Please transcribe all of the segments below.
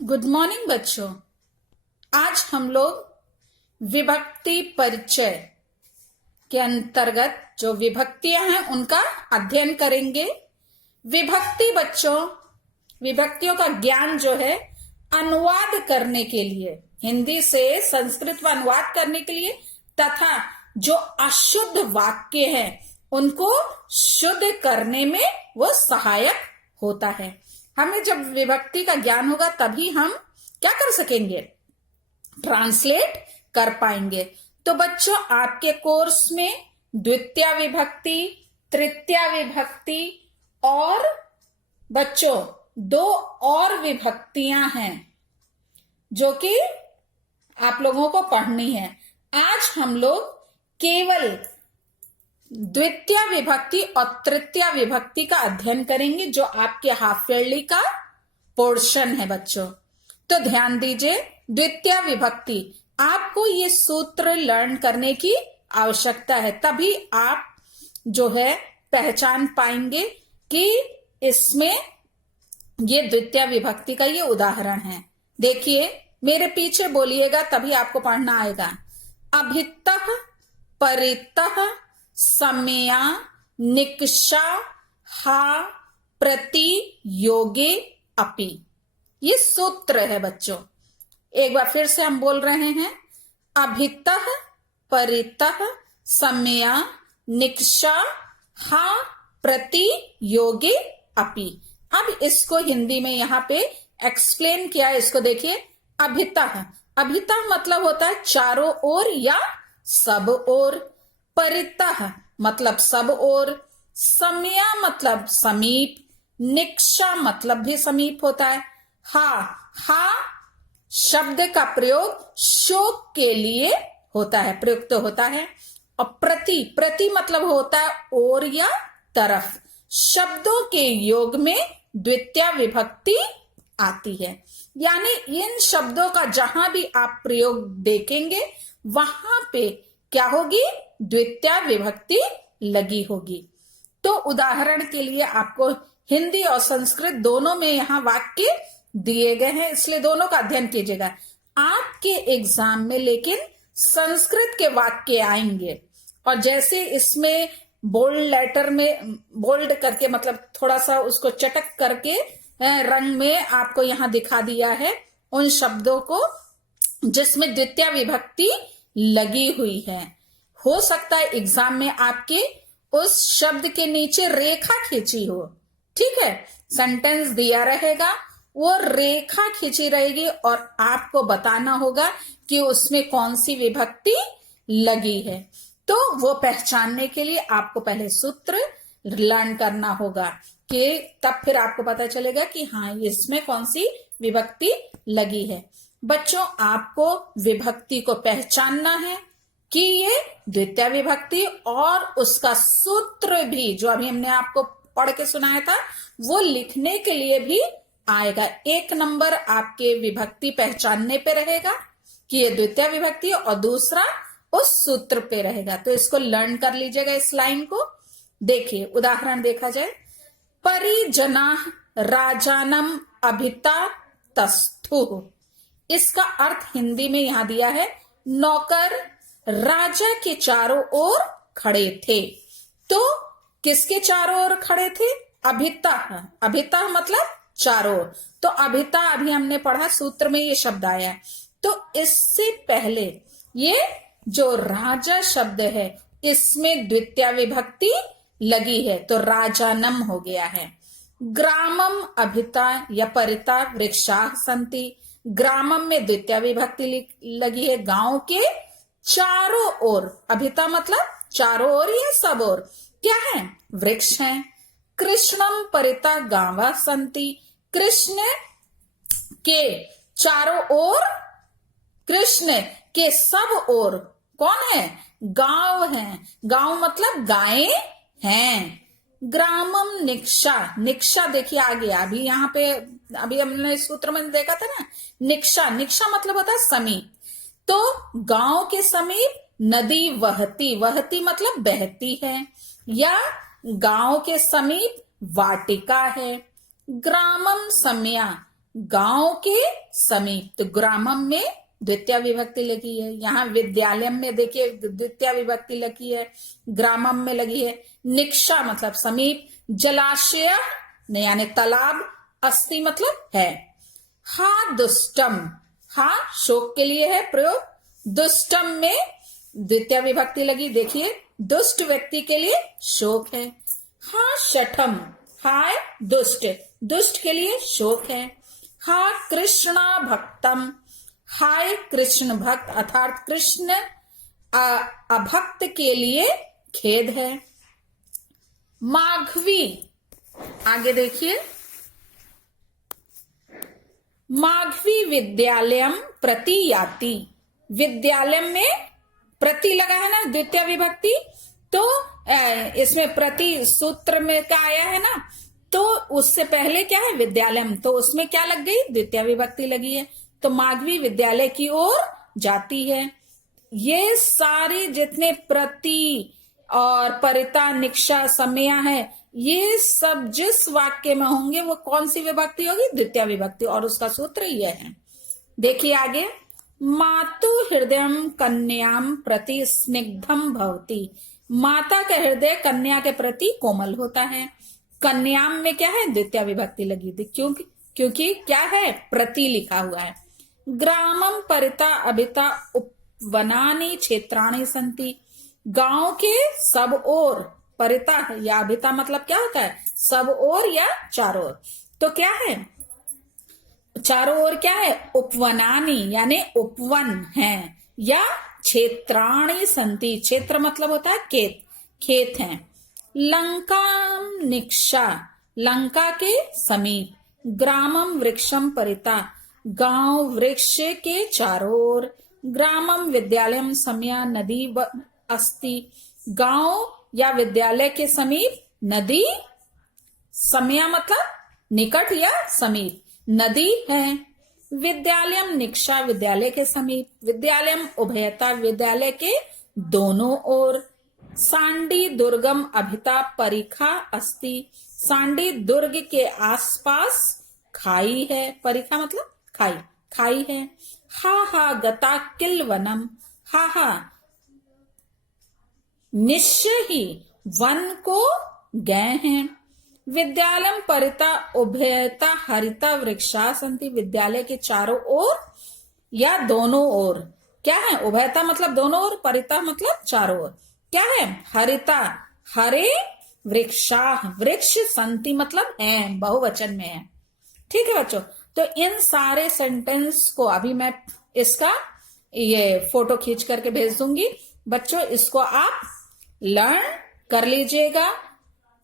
Good morning बच्चों। आज हम लोग विभक्ति परिचय के अंतर्गत जो विभक्तियां हैं उनका अध्ययन करेंगे। विभक्ति बच्चों, विभक्तियों का ज्ञान जो है अनुवाद करने के लिए, हिंदी से संस्कृत में अनुवाद करने के लिए तथा जो अशुद्ध वाक्य हैं उनको शुद्ध करने में वो सहायक होता है। हमें जब विभक्ति का ज्ञान होगा तभी हम क्या कर सकेंगे, ट्रांसलेट कर पाएंगे। तो बच्चों, आपके कोर्स में द्वितीय विभक्ति, तृतीय विभक्ति और बच्चों दो और विभक्तियां हैं जो कि आप लोगों को पढ़नी है। आज हम लोग केवल द्वितीय विभक्ति और तृतीय विभक्ति का अध्ययन करेंगे जो आपके हाफ ईयरली का पोर्शन है बच्चों। तो ध्यान दीजिए, द्वितीय विभक्ति आपको ये सूत्र लर्न करने की आवश्यकता है, तभी आप जो है पहचान पाएंगे कि इसमें ये द्वितीय विभक्ति का ये उदाहरण है। देखिए, मेरे पीछे बोलिएगा तभी आपको पढ़ना आएगा। अभितः, परितः, समया, निकषा, हा, प्रति, योगे, अपि। ये सूत्र है बच्चों। एक बार फिर से हम बोल रहे हैं। अभितः, परितः, समया, निकषा, हा, प्रति, योगे, अपि। अब इसको हिंदी में यहाँ पे एक्सप्लेन किया है। इसको देखिए। अभितः, अभितः मतलब होता है चारों ओर या सब ओर। परितः मतलब सब ओर। समया मतलब समीप। निकषा मतलब भी समीप होता है। हा शब्द का प्रयोग शोक के लिए होता है, प्रयुक्त होता है। और प्रति, प्रति मतलब होता है ओर या तरफ। शब्दों के योग में द्वितीय विभक्ति आती है, यानी इन शब्दों का जहां भी आप प्रयोग देखेंगे वहां पे क्या होगी, द्वितीय विभक्ति लगी होगी। तो उदाहरण के लिए आपको हिंदी और संस्कृत दोनों में यहाँ वाक्य दिए गए हैं, इसलिए दोनों का अध्ययन कीजिएगा। आपके एग्जाम में लेकिन संस्कृत के वाक्य आएंगे, और जैसे इसमें बोल्ड लेटर में बोल्ड करके मतलब थोड़ा सा उसको चटक करके रंग में आपको यहाँ दिखा दिया है उन शब्दों को जिसमें द्वितीय विभक्ति लगी हुई है। हो सकता है एग्जाम में आपके उस शब्द के नीचे रेखा खींची हो, ठीक है। सेंटेंस दिया रहेगा, वो रेखा खींची रहेगी और आपको बताना होगा कि उसमें कौन सी विभक्ति लगी है। तो वो पहचानने के लिए आपको पहले सूत्र लर्न करना होगा कि तब फिर आपको पता चलेगा कि हाँ, इसमें कौन सी विभक्ति लगी है। बच्चों, आपको विभक्ति को पहचानना है कि ये द्वितीय विभक्ति, और उसका सूत्र भी जो अभी हमने आपको पढ़ के सुनाया था वो लिखने के लिए भी आएगा। एक नंबर आपके विभक्ति पहचानने पे रहेगा कि ये द्वितीय विभक्ति, और दूसरा उस सूत्र पे रहेगा। तो इसको लर्न कर लीजिएगा, इस लाइन को। देखिए, उदाहरण देखा जाए। परिजना राजानम अभिता तस्थु। इसका अर्थ हिंदी में यहां दिया है, नौकर राजा के चारों ओर खड़े थे। तो किसके चारों ओर खड़े थे? अभिता। अभिता मतलब चारों ओर। तो अभिता अभी हमने पढ़ा, सूत्र में ये शब्द आया है। तो इससे पहले ये जो राजा शब्द है इसमें द्वितीय विभक्ति लगी है, तो राजानम हो गया है। ग्रामम अभिता या परिता वृक्षाः सन्ति। ग्रामम में द्वितीय विभक्ति लगी है, गांव के चारों ओर। अभिता मतलब चारों ओर या सब ओर क्या है, वृक्ष हैं। कृष्णम परिता गावा संति। कृष्ण के चारों ओर, कृष्ण के सब ओर कौन है, गांव है। गांव मतलब गायें हैं। ग्रामम निकषा। निकषा देखिए आ गया, अभी यहाँ पे अभी हमने सूत्र में देखा था ना, निकषा। निकषा मतलब होता है समीप। तो गांव के समीप नदी वहती। वहती मतलब बहती है, या गांव के समीप वाटिका है। ग्रामम समया। गांव के समीप, तो ग्रामम में द्वितीय विभक्ति लगी है। यहाँ विद्यालय में देखिए द्वितीय विभक्ति लगी है, ग्रामम में लगी है। निक्षा मतलब समीप, जलाशय यानी तालाब, अस्ति मतलब है। हा दुष्टम, हा शोक के लिए है प्रयोग, दुष्टम में द्वितीय विभक्ति लगी, देखिए दुष्ट व्यक्ति के लिए शोक है। हा शठम, हाय दुष्ट, दुष्ट के लिए शोक है। हा कृष्णा भक्तम, हाय कृष्ण भक्त अर्थात कृष्ण अभक्त के लिए खेद है। माघवी, आगे देखिए, माघवी विद्यालयम प्रति याति, विद्यालय में प्रति लगा है ना द्वितीय विभक्ति, तो इसमें प्रति सूत्र में क्या आया है ना, तो उससे पहले क्या है विद्यालयम, तो उसमें क्या लग गई द्वितीय विभक्ति लगी है, तो माघवी विद्यालय की ओर जाती है। ये सारे जितने प्रति और परिता, निक्षा, समया है, ये सब जिस वाक्य में होंगे वो कौन सी विभक्ति होगी, द्वितीय विभक्ति, और उसका सूत्र यह है। देखिए आगे, मातु हृदयम कन्याम प्रति स्निग्धम भवति, माता का हृदय कन्या के प्रति कोमल होता है। कन्याम में क्या है द्वितीय विभक्ति लगी थी, क्योंकि क्या है प्रति लिखा हुआ है। ग्रामम परिता अभिता उपवनानि क्षेत्राणि संति, गांव के सब ओर, परिता या अभिता मतलब क्या होता है सब ओर या चारों ओर, तो क्या है चारों ओर क्या है उपवनानि यानी उपवन है, या क्षेत्राणि संति, क्षेत्र मतलब होता है खेत हैं। लंका निक्षा, लंका के समीप। ग्रामम वृक्षम परिता, गांव वृक्ष के चारों ओर। ग्रामम विद्यालयम समया नदी अस्ति, गांव या विद्यालय के समीप नदी, समया मतलब निकट या समीप, नदी है। विद्यालयम निक्षा, विद्यालय के समीप। विद्यालयम उभयता, विद्यालय के दोनों ओर। सांडी दुर्गम अभिता परिखा अस्ति, सांडी दुर्ग के आसपास खाई है, परिखा मतलब खाई है। हा हा गता किल वनम, हा हा निश्चय ही वन को गए हैं। विद्यालयम परिता उभयता हरिता वृक्षा संति, विद्यालय के चारों ओर या दोनों ओर क्या है, उभयता मतलब दोनों ओर, परिता मतलब चारों ओर क्या है, हरिता हरे, वृक्षा वृक्ष, संति मतलब है, बहुवचन में है। ठीक है बच्चों, तो इन सारे सेंटेंस को अभी मैं इसका ये फोटो खींच करके भेज दूंगी बच्चों, इसको आप लर्न कर लीजिएगा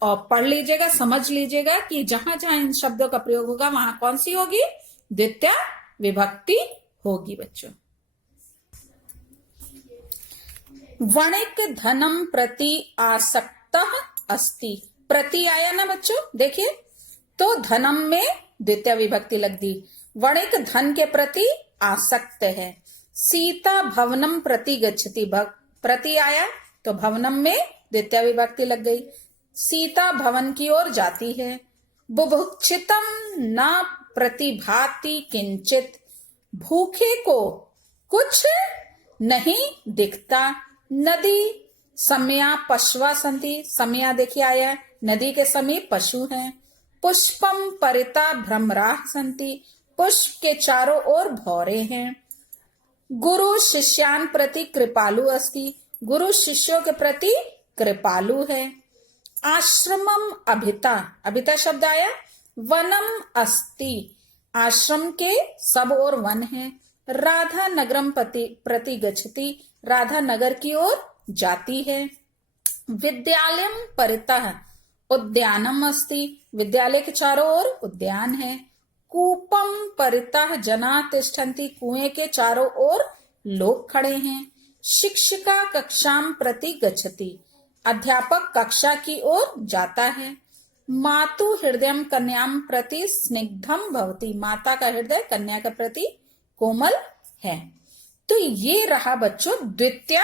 और पढ़ लीजिएगा, समझ लीजिएगा कि जहां जहां इन शब्दों का प्रयोग होगा वहां कौन सी होगी, द्वितीय विभक्ति होगी बच्चों। वणिक धनम प्रति आसक्तः अस्ति, प्रति आया ना बच्चों, देखिए तो धनम में द्वितीय विभक्ति लग दी। वणिक धन के प्रति आसक्त है। सीता भवनम प्रति गच्छति, प्रति आया तो भवनम में द्वितीय विभक्ति लग गई, सीता भवन की ओर जाती है। बुभुक्षितम न प्रतिभाति किंचित, भूखे को कुछ नहीं दिखता। नदी समया पशवा संति, समया देखिए आया है, नदी के समीप पशु हैं। पुष्पम परिता भ्रमराः संति, पुष्प के चारों ओर भौरे हैं। गुरु शिष्यान प्रति कृपालु अस्ति, गुरु शिष्यों के प्रति कृपालु है। आश्रमम अभिता, अभिता शब्द आया। वनम अस्ति, आश्रम के सब ओर वन है। राधा नगरम प्रति गच्छति, राधा नगर की ओर जाती है। विद्यालयम परितः उद्यानम अस्ति, विद्यालय के चारों ओर उद्यान है। कूपम परितः जना तिष्ठन्ति, कुएं के चारों ओर लोग खड़े हैं। शिक्षिका कक्षाम प्रति गच्छति, अध्यापक कक्षा की ओर जाता है। मातु हृदयम कन्याम प्रति स्निग्धम भवति, माता का हृदय कन्या के प्रति कोमल है। तो ये रहा बच्चों द्वितीय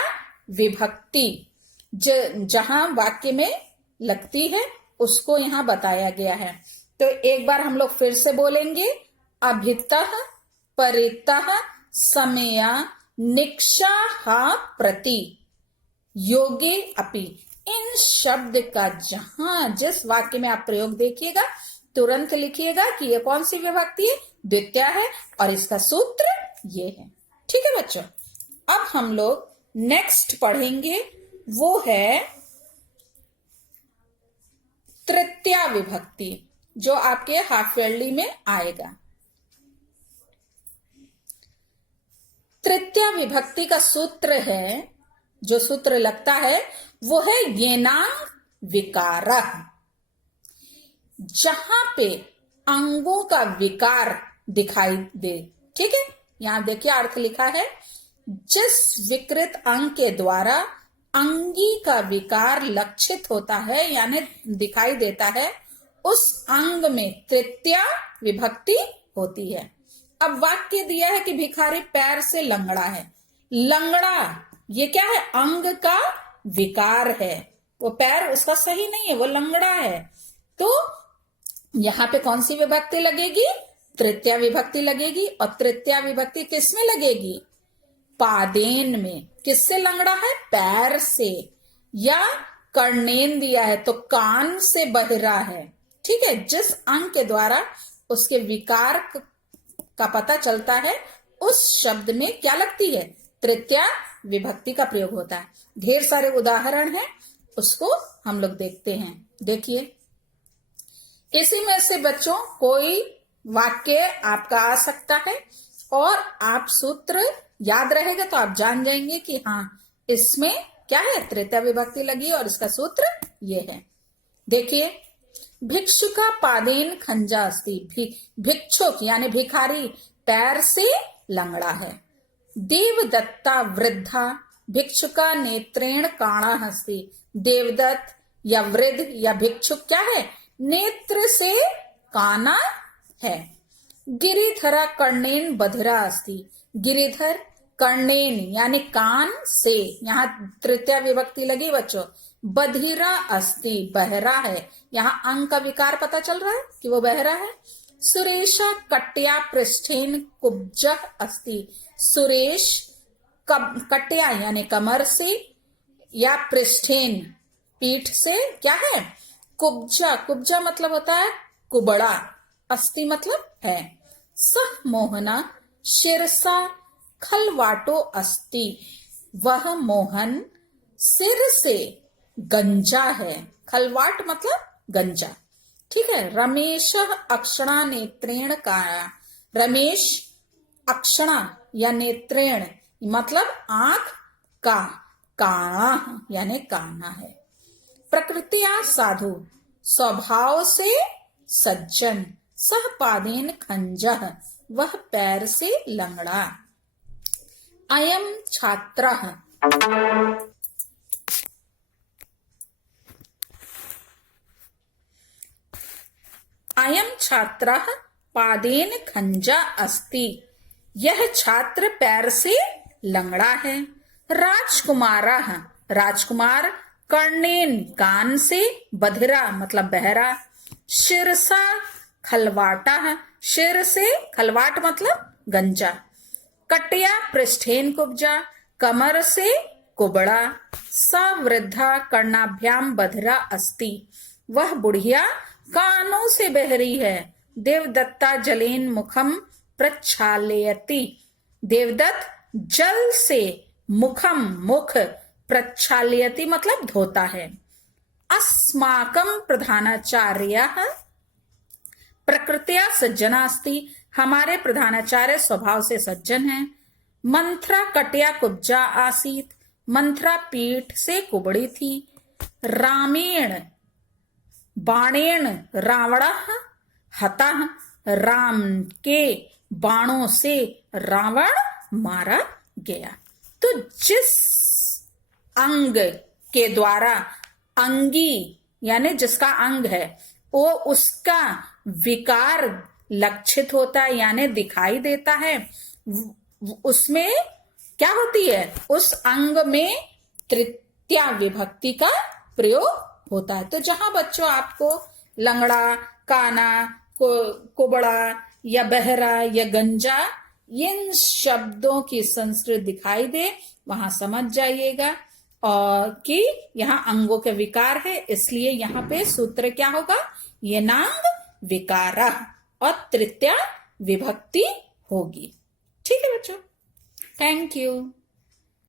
विभक्ति, जहां वाक्य में लगती है उसको यहां बताया गया है। तो एक बार हम लोग फिर से बोलेंगे, अभितः परितः समया निक्षाहा प्रति योगे अपि। इन शब्द का जहां जिस वाक्य में आप प्रयोग देखिएगा तुरंत लिखिएगा कि ये कौन सी विभक्ति है, द्वितीया है, और इसका सूत्र ये है। ठीक है बच्चों, अब हम लोग नेक्स्ट पढ़ेंगे, वो है तृतीया विभक्ति, जो आपके हाफ ईयरली में आएगा। तृतीया विभक्ति का सूत्र है, जो सूत्र लगता है वो है येनांग विकारः। जहां पे अंगों का विकार दिखाई दे। ठीक है, यहां देखिए अर्थ लिखा है, जिस विकृत अंग के द्वारा अंगी का विकार लक्षित होता है यानी दिखाई देता है, उस अंग में तृतीया विभक्ति होती है। अब वाक्य दिया है कि भिखारी पैर से लंगड़ा है। लंगड़ा ये क्या है, अंग का विकार है, वो पैर उसका सही नहीं है, वो लंगड़ा है। तो यहां पे कौन सी विभक्ति लगेगी, तृतीया विभक्ति लगेगी। और तृतीया विभक्ति किसमें लगेगी, पादेन में। किससे लंगड़ा है, पैर से, या कर्णेन दिया है तो कान से बहरा है। ठीक है, जिस अंग के द्वारा उसके विकार का पता चलता है उस शब्द में क्या लगती है, तृतीया विभक्ति का प्रयोग होता है। ढेर सारे उदाहरण हैं, उसको हम लोग देखते हैं। देखिए, इसी में से बच्चों कोई वाक्य आपका आ सकता है और आप सूत्र याद रहेगा तो आप जान जाएंगे कि हाँ इसमें क्या है, तृतीया विभक्ति लगी और इसका सूत्र ये है। देखिए, भिक्षुका पादेन खंजा अस्ति। भिक्षुक यानी भिखारी पैर से लंगड़ा है। देवदत्ता वृद्धा भिक्षुका नेत्रेण काणा अस्ति। देवदत्त या वृद्ध या भिक्षुक क्या है, नेत्र से काना है। गिरिधरा कर्णेन बधिरा अस्ति। गिरिधर कर्णेन यानी कान से, यहाँ तृतीया विभक्ति लगी बच्चों। बधिरा अस्ति बहरा है, यहाँ अंग का विकार पता चल रहा है कि वो बहरा है। सुरेशा कट्या पृष्ठेन कुब्जः अस्ति। सुरेश कट्या यानी कमर से, या पृष्ठेन पीठ से क्या है, कुब्जा। कुब्जा मतलब होता है कुबड़ा, अस्ति मतलब है। सह मोहना शिरसा खलवाटो अस्ति। वह मोहन सिर से गंजा है। खलवाट मतलब गंजा। ठीक है। रमेश अक्षणा नेत्रेण काया। रमेश अक्षणा या नेत्रेण मतलब आंख का, काणा यानी काना है। प्रकृतिया साधु स्वभाव से सज्जन। सह पादेन खंजः वह पैर से लंगड़ा। अयम छात्रः अयम छात्रः पादेन खंजा अस्ति। यह छात्र पैर से लंगड़ा है। राजकुमारः राजकुमार कर्णेन कान से, बधिरा मतलब बहरा। शिरसा खलवाटा शिर से, खलवाट मतलब गंजा। कटिया पृष्ठेन कुब्जा कमर से कुबड़ा। सवृद्धा कर्णाभ्याम बधिरा अस्ति। वह बुढ़िया कानों से बहरी है। देवदत्ता जलेन मुखम प्रक्षालयति। देवदत्त जल से मुखम मुख, प्रक्षालयति मतलब धोता है। अस्माकं प्रधानाचार्यः प्रकृत्या सज्जनास्ति। हमारे प्रधानाचार्य स्वभाव से सज्जन हैं। मंथरा कट्या कुब्जा आसीत। मंथरा पीठ से कुबड़ी थी। रामेण बाणेन रावणः हतः। राम के बाणों से रावण मारा गया। तो जिस अंग के द्वारा अंगी यानी जिसका अंग है वो उसका विकार लक्षित होता है यानी दिखाई देता है, उसमें क्या होती है, उस अंग में तृतीया विभक्ति का प्रयोग होता है। तो जहां बच्चों आपको लंगड़ा, काना, कुबड़ा या बहरा या गंजा, इन शब्दों की संस्कृत दिखाई दे वहां समझ जाइएगा और कि यहाँ अंगों के विकार है, इसलिए यहाँ पे सूत्र क्या होगा, येनांग विकारा और तृतीया विभक्ति होगी। ठीक है बच्चों, थैंक यू।